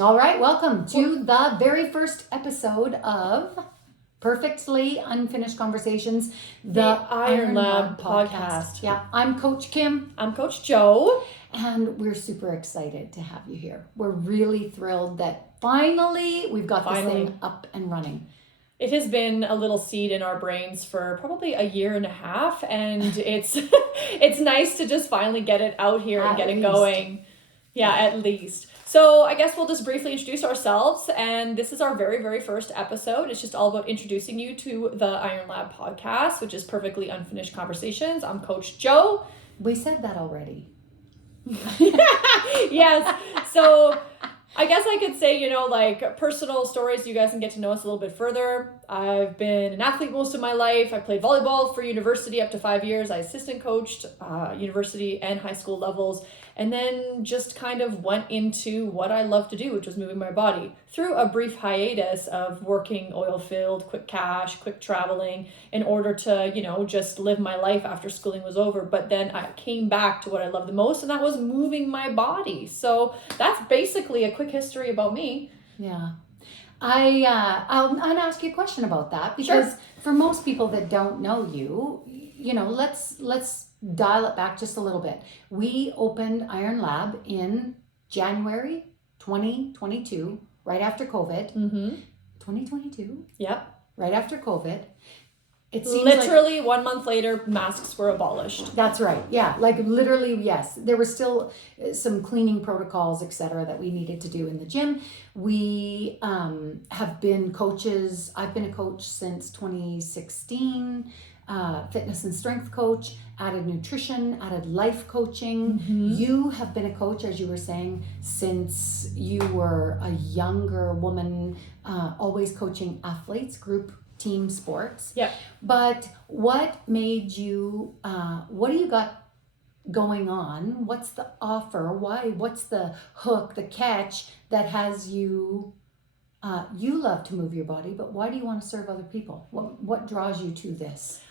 All right, welcome to the very first episode of Perfectly Unfinished Conversations, the Iron Lab podcast. Yeah, I'm Coach Kim. I'm Coach Joe. And we're super excited to have you here. We're really thrilled that finally we've got this thing up and running. It has been a little seed in our brains for probably a year and a half, and it's nice to just finally get it out here and get it going. Yeah, at least. So I guess we'll just briefly introduce ourselves, and this is our very, very first episode. It's just all about introducing you to the Iron Lab podcast, which is Perfectly Unfinished Conversations. I'm Coach Joe. We said that already. Yes. So I guess I could say, like personal stories, you guys can get to know us a little bit further. I've been an athlete most of my life. I played volleyball for university up to 5 years. I assistant coached university and high school levels, and then just kind of went into what I love to do, which was moving my body through a brief hiatus of working oil field, quick cash, quick traveling in order to, just live my life after schooling was over. But then I came back to what I love the most, and that was moving my body. So that's basically a quick history about me. Yeah. I'll ask you a question about that, because for most people that don't know you, let's dial it back just a little bit. We opened Iron Lab in January 2022, right after COVID. 2022? Yep. Right after COVID. It seems literally 1 month later, masks were abolished. That's right. Yeah, like literally, yes. There were still some cleaning protocols, etc., that we needed to do in the gym. We have been coaches. I've been a coach since 2016, fitness and strength coach, added nutrition, added life coaching. You have been a coach, as you were saying, since you were a younger woman, always coaching athletes, group team sports. Yeah. But what made you, what do you got going on? What's the offer? What's the hook, the catch that has you, you love to move your body, but why do you want to serve other people? What draws you to this?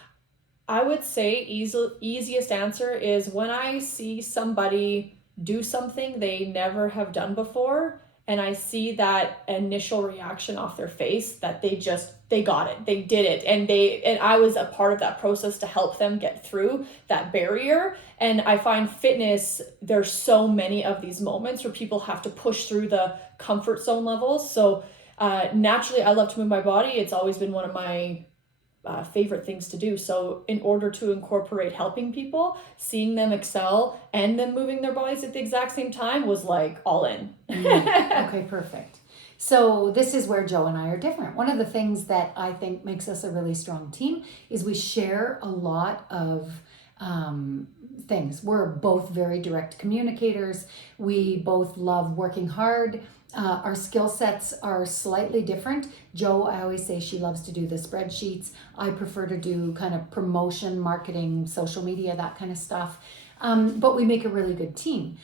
I would say easiest answer is when I see somebody do something they never have done before, and I see that initial reaction off their face that they got it, they did it, and I was a part of that process to help them get through that barrier. And I find fitness, there's so many of these moments where people have to push through the comfort zone levels. So naturally, I love to move my body. It's always been one of my favorite things to do. So in order to incorporate helping people, seeing them excel, and then moving their bodies at the exact same time was like all in. Okay, perfect. So this is where Joe and I are different. One of the things that I think makes us a really strong team is we share a lot of things. We're both very direct communicators. We both love working hard. Our skill sets are slightly different. Joe, I always say she loves to do the spreadsheets. I prefer to do kind of promotion, marketing, social media, that kind of stuff. But we make a really good team.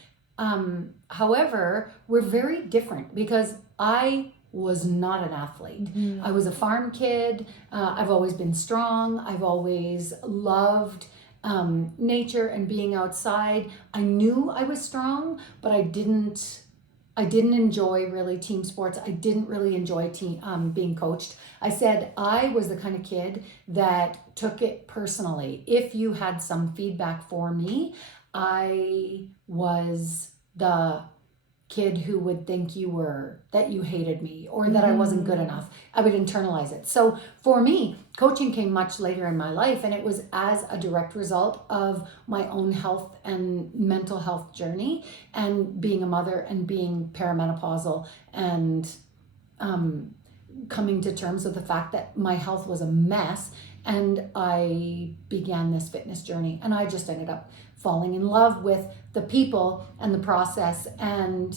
However, we're very different because I was not an athlete. I was a farm kid. I've always been strong. I've always loved nature and being outside. I knew I was strong, but I didn't enjoy really team sports. I didn't really enjoy being coached. I said I was the kind of kid that took it personally. If you had some feedback for me, I was the kid who would think that you hated me or that I wasn't good enough. I would internalize it. So for me, coaching came much later in my life, and it was as a direct result of my own health and mental health journey, and being a mother and being perimenopausal, and coming to terms with the fact that my health was a mess. And I began this fitness journey, and I just ended up falling in love with the people and the process, and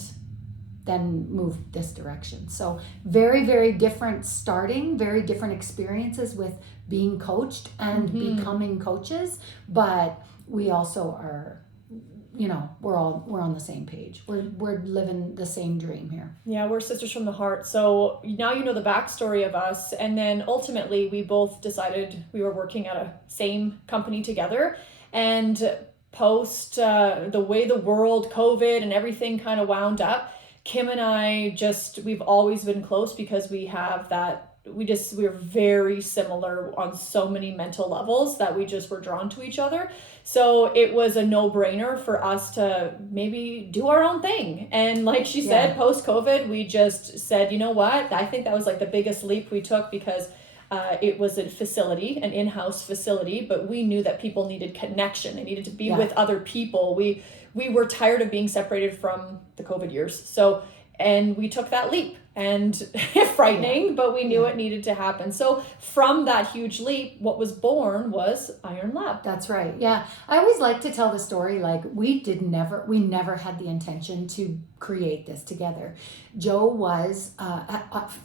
then moved this direction. So very, very different starting, very different experiences with being coached and becoming coaches, but we also are, we're on the same page. We're living the same dream here. Yeah, we're sisters from the heart. So now you know the backstory of us. And then ultimately we both decided we were working at a same company together. And post the way the world, COVID and everything kind of wound up, Kim and I we've always been close because we have that, we're very similar on so many mental levels that we just were drawn to each other. So it was a no-brainer for us to maybe do our own thing. And like she said, post-COVID, we just said, you know what? I think that was like the biggest leap we took because it was a facility, an in-house facility, but we knew that people needed connection. They needed to be with other people. We were tired of being separated from the COVID years. So, and we took that leap, and frightening, but we knew it needed to happen. So from that huge leap, what was born was Iron Lab. That's right. Yeah. I always like to tell the story, like we never had the intention to create this together. Joe was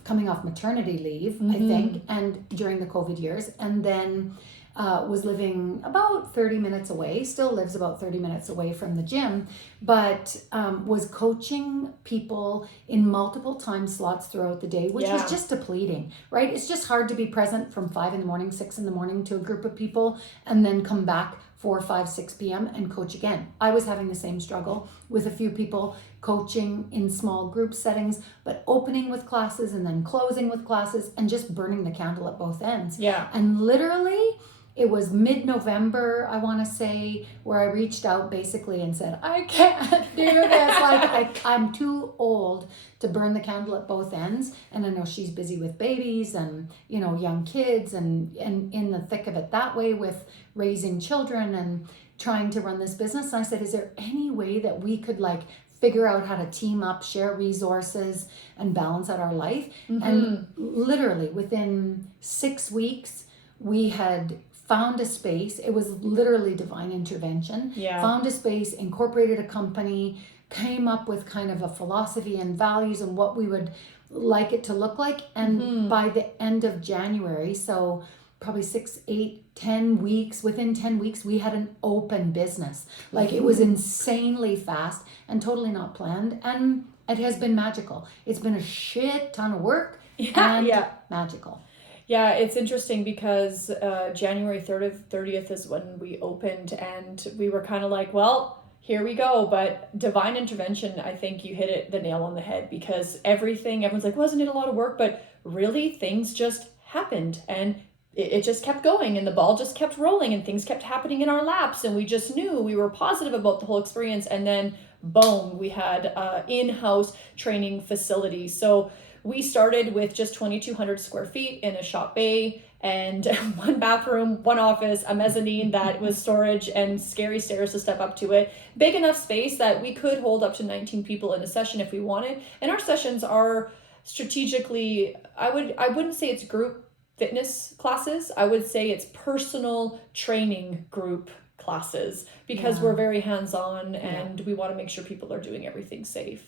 coming off maternity leave, I think, and during the COVID years, and then was living about 30 minutes away, still lives about 30 minutes away from the gym, but was coaching people in multiple time slots throughout the day, which was just depleting, right? It's just hard to be present from 5 a.m, 6 a.m. to a group of people and then come back 4, 5, 6 p.m. and coach again. I was having the same struggle with a few people coaching in small group settings, but opening with classes and then closing with classes and just burning the candle at both ends. Yeah. And literally, it was mid-November, I want to say, where I reached out basically and said, I can't do this. Like, I'm too old to burn the candle at both ends. And I know she's busy with babies and, you know, young kids and in the thick of it that way with raising children and trying to run this business. And I said, is there any way that we could like figure out how to team up, share resources, and balance out our life? And literally within 6 weeks, we had found a space. It was literally divine intervention. Found a space, incorporated a company, came up with kind of a philosophy and values and what we would like it to look like. And by the end of January, so probably 6, 8, 10 weeks, within 10 weeks, we had an open business. Like it was insanely fast and totally not planned. And it has been magical. It's been a shit ton of work and magical. Yeah, it's interesting because January 30th is when we opened, and we were kind of like, well, here we go. But divine intervention, I think you hit the nail on the head, because everyone's like, wasn't it a lot of work? But really, things just happened, and it just kept going, and the ball just kept rolling, and things kept happening in our laps, and we just knew we were positive about the whole experience. And then boom, we had in-house training facility. So we started with just 2,200 square feet in a shop bay and one bathroom, one office, a mezzanine that was storage, and scary stairs to step up to it. Big enough space that we could hold up to 19 people in a session if we wanted. And our sessions are strategically, I wouldn't say it's group fitness classes. I would say it's personal training group classes, because we're very hands-on and we want to make sure people are doing everything safe.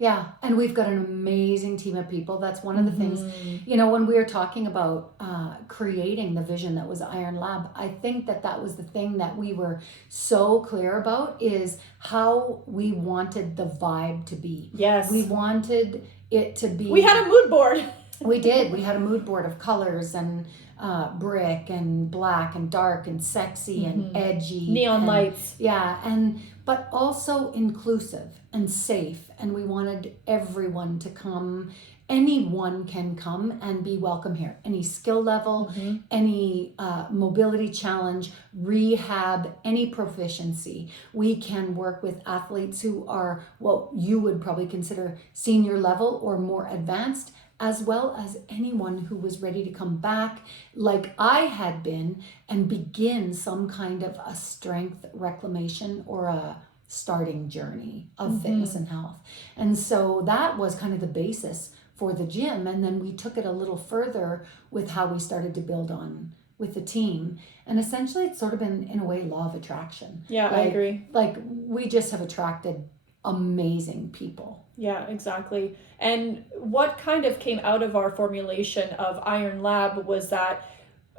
Yeah, and we've got an amazing team of people. That's one of the things, you know, when we were talking about creating the vision that was Iron Lab, I think that was the thing that we were so clear about, is how we wanted the vibe to be. Yes. We wanted it to be... We had a mood board. We did. We had a mood board of colors and brick and black and dark and sexy and edgy. Neon lights. Yeah, but also inclusive and safe. And we wanted everyone to come. Anyone can come and be welcome here. Any skill level, any mobility challenge, rehab, any proficiency. We can work with athletes who are what you would probably consider senior level or more advanced, as well as anyone who was ready to come back like I had been and begin some kind of a strength reclamation or a starting journey of fitness and health. And so that was kind of the basis for the gym. And then we took it a little further with how we started to build on with the team. And essentially it's sort of been, in a way, law of attraction. Yeah, I agree. Like we just have attracted amazing people. Yeah, exactly. And what kind of came out of our formulation of Iron Lab was that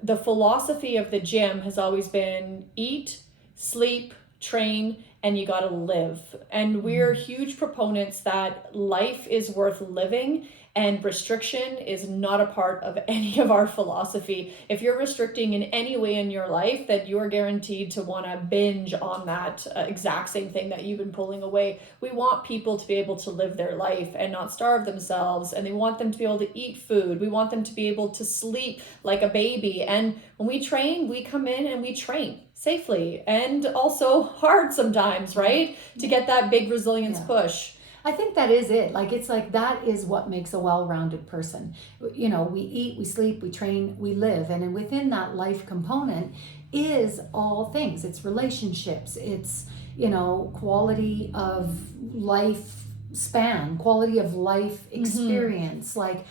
the philosophy of the gym has always been eat, sleep, train, and you gotta live. And we're huge proponents that life is worth living, And restriction is not a part of any of our philosophy. If you're restricting in any way in your life, then you're guaranteed to want to binge on that exact same thing that you've been pulling away. We want people to be able to live their life and not starve themselves. And they want them to be able to eat food. We want them to be able to sleep like a baby. And when we train, we come in and we train safely and also hard sometimes, right? To get that big resilience push. I think that is it. Like, it's like, that is what makes a well-rounded person. You know, we eat, we sleep, we train, we live. And within that life component is all things. It's relationships. It's, you know, quality of life span, quality of life experience. Like,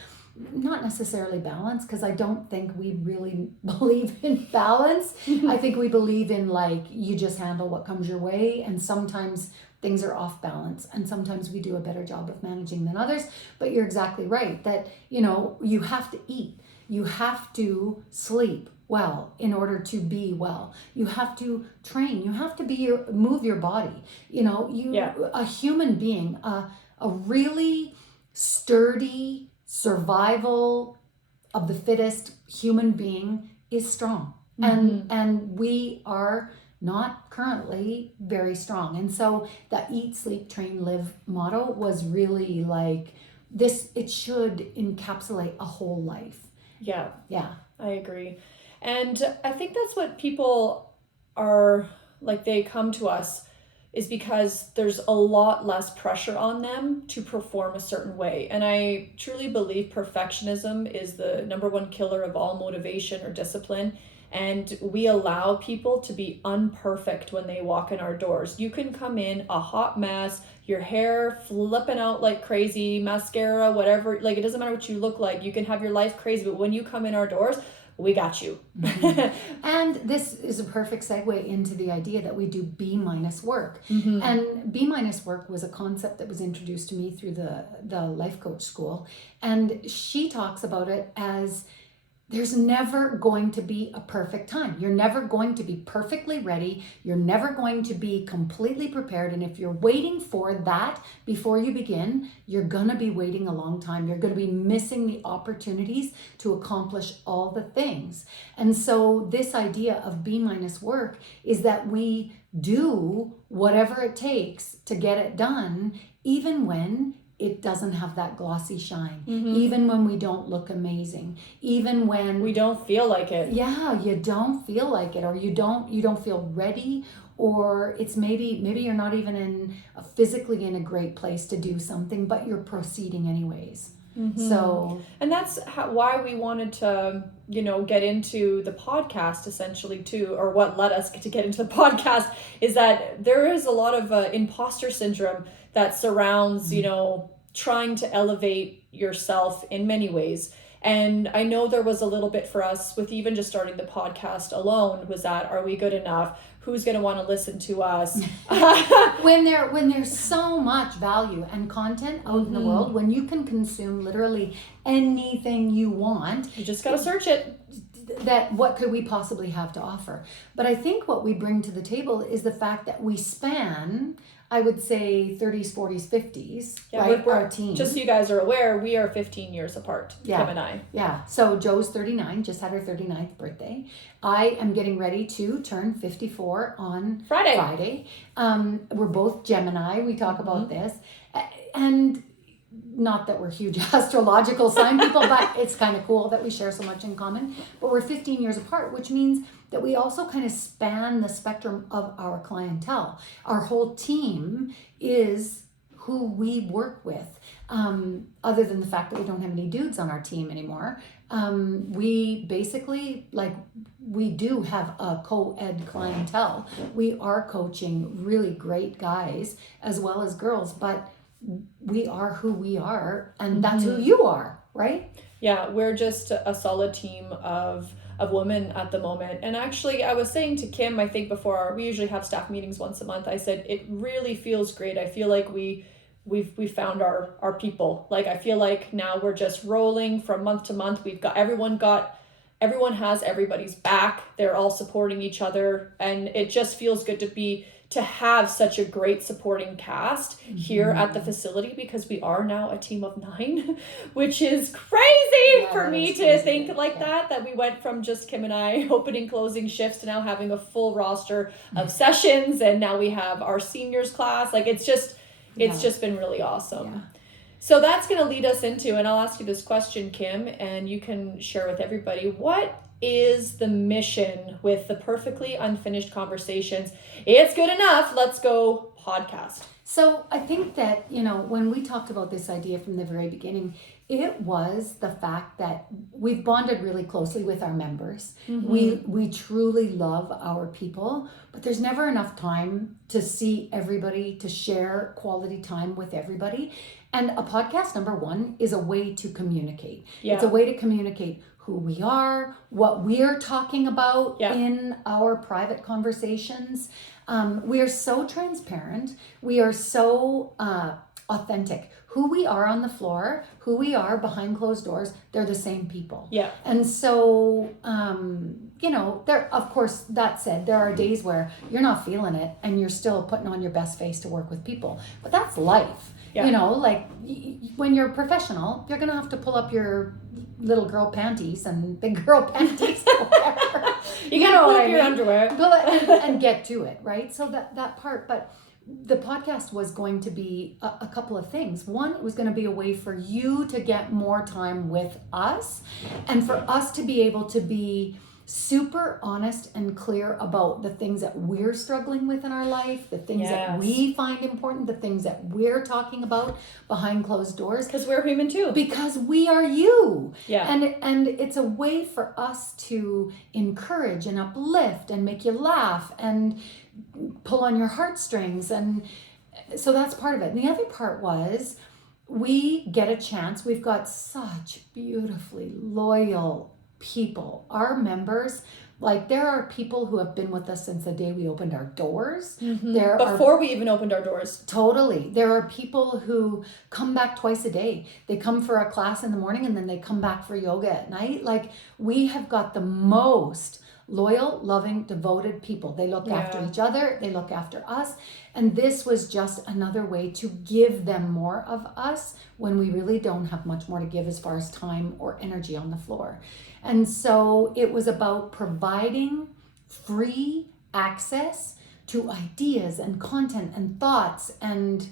not necessarily balance, because I don't think we really believe in balance. I think we believe in, like, you just handle what comes your way, and sometimes things are off balance, and sometimes we do a better job of managing than others. But you're exactly right that, you know, you have to eat, you have to sleep well in order to be well, you have to train, you have to move your body, you know, a human being, a really sturdy survival of the fittest human being is strong. And we are not currently very strong. And so that eat, sleep, train, live motto was really like this. It should encapsulate a whole life. Yeah, I agree. And I think that's what people are like, they come to us is because there's a lot less pressure on them to perform a certain way. And I truly believe perfectionism is the number one killer of all motivation or discipline. And we allow people to be unperfect when they walk in our doors. You can come in a hot mess, your hair flipping out like crazy, mascara, whatever. Like, it doesn't matter what you look like. You can have your life crazy, but when you come in our doors, we got you. And this is a perfect segue into the idea that we do B- work. And B- work was a concept that was introduced to me through the life coach school. And she talks about it as, there's never going to be a perfect time. You're never going to be perfectly ready. You're never going to be completely prepared. And if you're waiting for that before you begin, you're going to be waiting a long time. You're going to be missing the opportunities to accomplish all the things. And so this idea of B- work is that we do whatever it takes to get it done, even when it doesn't have that glossy shine, even when we don't look amazing, even when we don't feel like it. Yeah, you don't feel like it, or you don't feel ready, or it's maybe you're not even physically in a great place to do something, but you're proceeding anyways. So, and that's why we wanted to, get into the podcast essentially too, or what led us to get into the podcast is that there is a lot of imposter syndrome that surrounds, trying to elevate yourself in many ways. And I know there was a little bit for us with even just starting the podcast alone, was that, are we good enough? Who's going to want to listen to us? when there's so much value and content out in the world, when you can consume literally anything you want, you just got to search it. That what could we possibly have to offer? But I think what we bring to the table is the fact that we span, I would say, 30s, 40s, 50s, right? Our team. Just so you guys are aware, we are 15 years apart, Kim and I. Yeah. So Joe's 39, just had her 39th birthday. I am getting ready to turn 54 on Friday. We're both Gemini. We talk about this. And not that we're huge astrological sign people, but it's kind of cool that we share so much in common. But we're 15 years apart, which means that we also kind of span the spectrum of our clientele. Our whole team is who we work with. Other than the fact that we don't have any dudes on our team anymore, we basically, we do have a co-ed clientele. We are coaching really great guys as well as girls, but we are who we are, and that's who you are, right? Yeah, we're just a solid team of women at the moment. And actually, I was saying to Kim, I think before, we usually have staff meetings once a month, I said, it really feels great. I feel like we've found our people. Like, I feel like now we're just rolling from month to month. Everyone has everybody's back. They're all supporting each other, and it just feels good to be to have such a great supporting cast here at the facility, because we are now a team of 9, which is crazy for me to think like that we went from just Kim and I opening, closing shifts to now having a full roster of sessions. And now we have our seniors class. Like it's just been really awesome. Yeah. So that's going to lead us into, and I'll ask you this question, Kim, and you can share with everybody, what is the mission with the Perfectly Unfinished Conversations? It's good enough. Let's go podcast. So I think that, when we talked about this idea from the very beginning, it was the fact that we've bonded really closely with our members. We truly love our people, but there's never enough time to see everybody, to share quality time with everybody. And a podcast, number one, is a way to communicate. Yeah. It's a way to communicate who we are, what we're talking about in our private conversations. We are so transparent. We are so authentic. Who we are on the floor, who we are behind closed doors, they're the same people. Yeah. And so, there, of course, that said, there are days where you're not feeling it and you're still putting on your best face to work with people. But that's life. Yeah. When you're a professional, you're going to have to pull up your little girl panties and big girl panties or whatever. You gotta pull up your underwear. And get to it, right? So that part, but the podcast was going to be a couple of things. One, it was going to be a way for you to get more time with us and for us to be able to be super honest and clear about the things that we're struggling with in our life, the things that we find important, the things that we're talking about behind closed doors. Because we're human too. Because we are you. Yeah. And it's a way for us to encourage and uplift and make you laugh and pull on your heartstrings. And so that's part of it. And the other part was we get a chance. We've got such beautifully loyal people, our members. Like there are people who have been with us since the day we opened our doors. Before we even opened our doors. Totally. There are people who come back twice a day. They come for a class in the morning and then they come back for yoga at night. Like we have got the most loyal, loving, devoted people. They look after each other. They look after us. And this was just another way to give them more of us when we really don't have much more to give as far as time or energy on the floor. And so it was about providing free access to ideas and content and thoughts and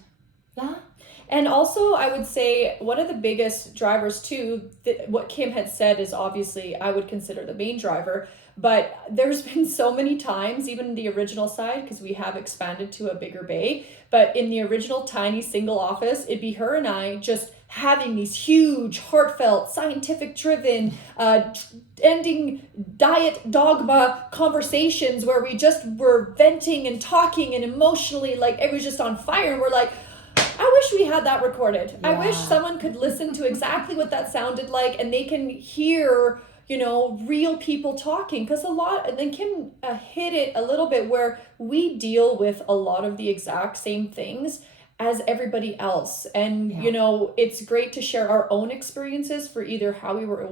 And also, I would say one of the biggest drivers too, what Kim had said is obviously I would consider the main driver, but there's been so many times, even the original side, because we have expanded to a bigger bay, but in the original tiny single office, it'd be her and I just having these huge, heartfelt, scientific driven, ending diet dogma conversations where we just were venting and talking and emotionally, like it was just on fire. And we're like, I wish we had that recorded. I wish someone could listen to exactly what that sounded like and they can hear, real people talking. Because and then Kim hit it a little bit where we deal with a lot of the exact same things as everybody else. And, it's great to share our own experiences for either how we were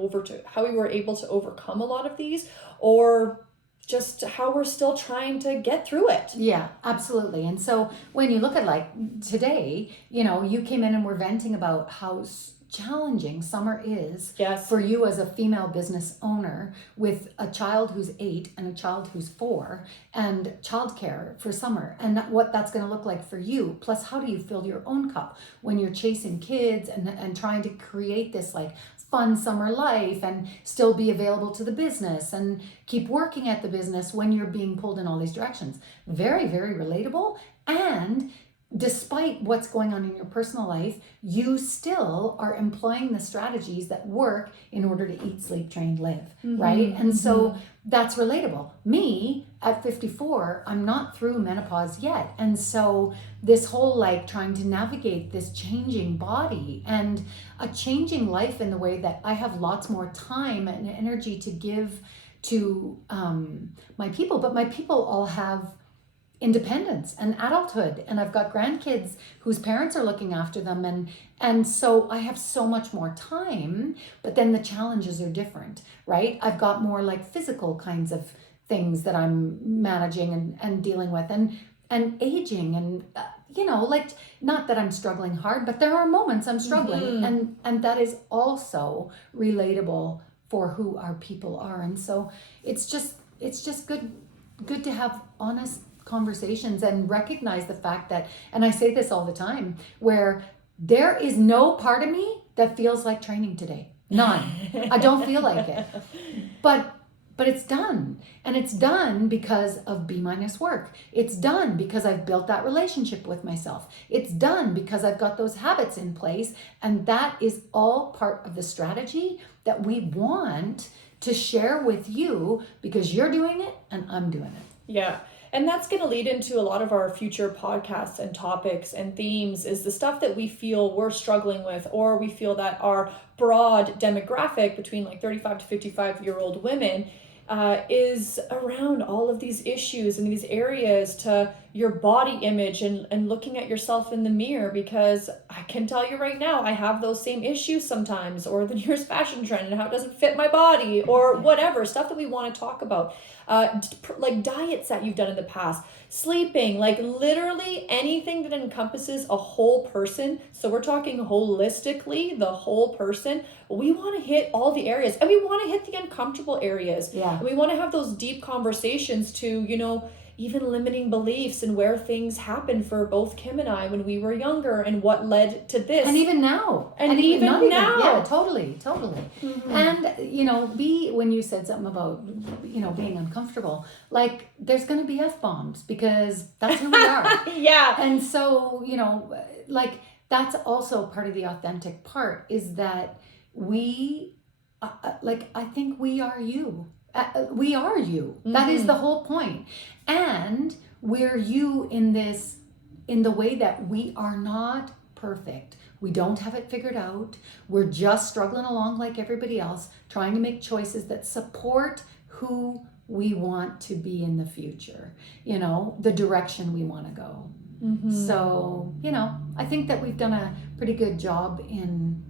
able to overcome a lot of these or just how we're still trying to get through it. Yeah, absolutely. And so when you look at like today, you came in and we're venting about how challenging summer is for you as a female business owner with a child who's 8 and a child who's 4 and childcare for summer and what that's going to look like for you. Plus, how do you fill your own cup when you're chasing kids and trying to create this like fun summer life and still be available to the business and keep working at the business when you're being pulled in all these directions. Very, very relatable. And despite what's going on in your personal life, you still are employing the strategies that work in order to eat, sleep, train, live, right? And so that's relatable. Me, at 54, I'm not through menopause yet. And so this whole like trying to navigate this changing body and a changing life in the way that I have lots more time and energy to give to my people, but my people all have independence and adulthood, and I've got grandkids whose parents are looking after them, and so I have so much more time, but then the challenges are different, right? I've got more like physical kinds of things that I'm managing and dealing with, and and aging and like, not that I'm struggling hard, but there are moments I'm struggling, and that is also relatable for who our people are. And so it's just good to have honest conversations and recognize the fact that, and I say this all the time, where there is no part of me that feels like training today. None. I don't feel like it. But it's done. And it's done because of B- work. It's done because I've built that relationship with myself. It's done because I've got those habits in place. And that is all part of the strategy that we want to share with you, because you're doing it and I'm doing it. Yeah. And that's going to lead into a lot of our future podcasts and topics and themes, is the stuff that we feel we're struggling with, or we feel that our broad demographic between like 35 to 55-year-old women is around all of these issues and these areas to your body image and looking at yourself in the mirror, because I can tell you right now, I have those same issues sometimes, or the newest fashion trend and how it doesn't fit my body, or whatever, stuff that we want to talk about. Like diets that you've done in the past, sleeping, like literally anything that encompasses a whole person. So we're talking holistically, the whole person. We want to hit all the areas, and we want to hit the uncomfortable areas. Yeah. And we want to have those deep conversations to, even limiting beliefs and where things happened for both Kim and I when we were younger, and what led to this. And even now. And even now. Yeah, totally. And, when you said something about, being uncomfortable, like there's going to be F-bombs, because that's who we are. Yeah. And so, like that's also part of the authentic part, is that we, I think we are you. We are you. That is the whole point. And we're you in the way that we are not perfect. We don't have it figured out. We're just struggling along like everybody else, trying to make choices that support who we want to be in the future, the direction we want to go. So, I think that we've done a pretty good job in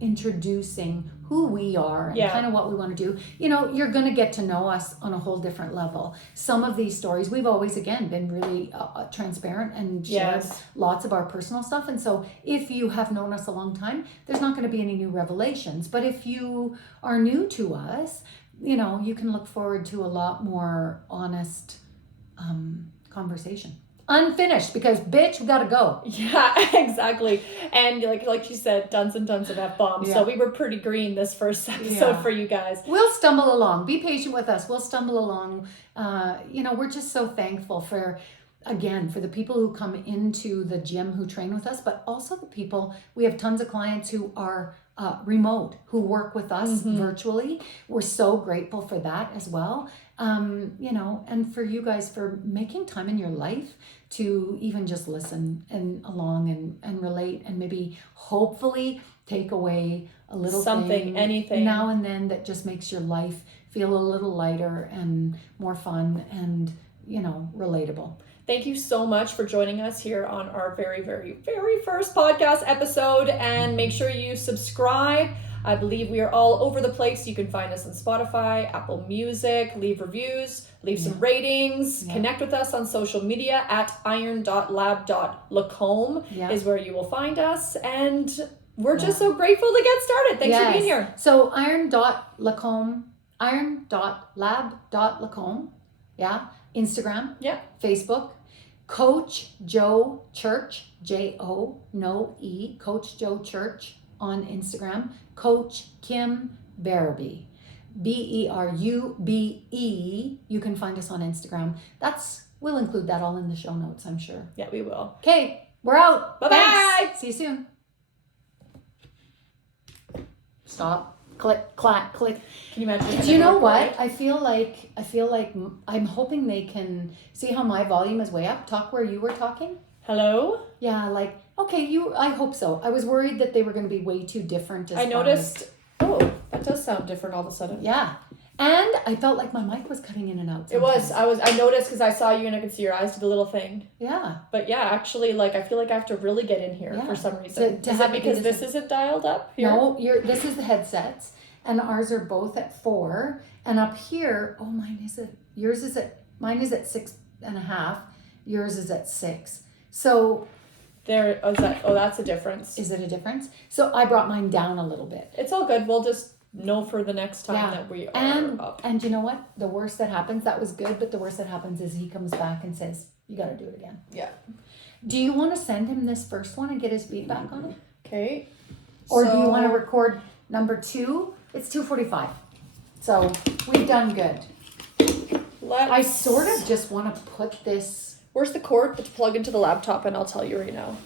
introducing who we are and kind of what we want to do. You're going to get to know us on a whole different level. Some of these stories, we've always, again, been really transparent and shared lots of our personal stuff. And so if you have known us a long time, there's not going to be any new revelations. But if you are new to us, you can look forward to a lot more honest conversation. Unfinished, because bitch, we gotta go. Yeah, exactly. And like you said, tons and tons of F-bombs. So we were pretty green this first episode for you guys. We'll stumble along. Be patient with us. We'll stumble along. We're just so thankful for the people who come into the gym who train with us, but also the people, we have tons of clients who are remote, who work with us virtually. We're so grateful for that as well. And for you guys for making time in your life to even just listen along and relate, and maybe hopefully take away a little something, anything now and then that just makes your life feel a little lighter and more fun and, relatable. Thank you so much for joining us here on our very, very, very first podcast episode. And make sure you subscribe. I believe we are all over the place. You can find us on Spotify, Apple Music, leave reviews, leave some ratings, connect with us on social media at iron.lab.lacombe is where you will find us. And we're just so grateful to get started. Thanks for being here. So iron.lacombe, iron.lab.lacombe, Instagram, Facebook, Coach Joe Church, J-O, no E, Coach Joe Church on Instagram, Coach Kim Berube, Berube. You can find us on Instagram. We'll include that all in the show notes, I'm sure. Yeah, we will. Okay, we're out. Bye-bye. Thanks. See you soon. Stop. Click, clack, click. Can you imagine? Do you know what? I feel like I'm hoping they can see how my volume is way up. Talk where you were talking. Hello? Yeah, okay, I hope so. I was worried that they were going to be way too different. I noticed. Oh, that does sound different all of a sudden. Yeah. And I felt like my mic was cutting in and out sometimes. It was. I noticed because I saw you and I could see your eyes do the little thing. Yeah. But yeah, actually, I feel like I have to really get in here for some reason. To is it because this isn't dialed up here? No, this is the headsets, and ours are both at 4. And up here, mine is at 6.5. Yours is at 6. So That's a difference. is it a difference? So I brought mine down a little bit. It's all good. We'll just know for the next time Yeah. that we are up. And you know what? The worst that happens, that was good, but the worst that happens is he comes back and says, you got to do it again. Yeah. Do you want to send him this first one and get his feedback on it? Okay. Or do you want to record number 2? It's 2:45. So we've done good. I sort of just want to put this. Where's the cord to plug into the laptop? And I'll tell you right now.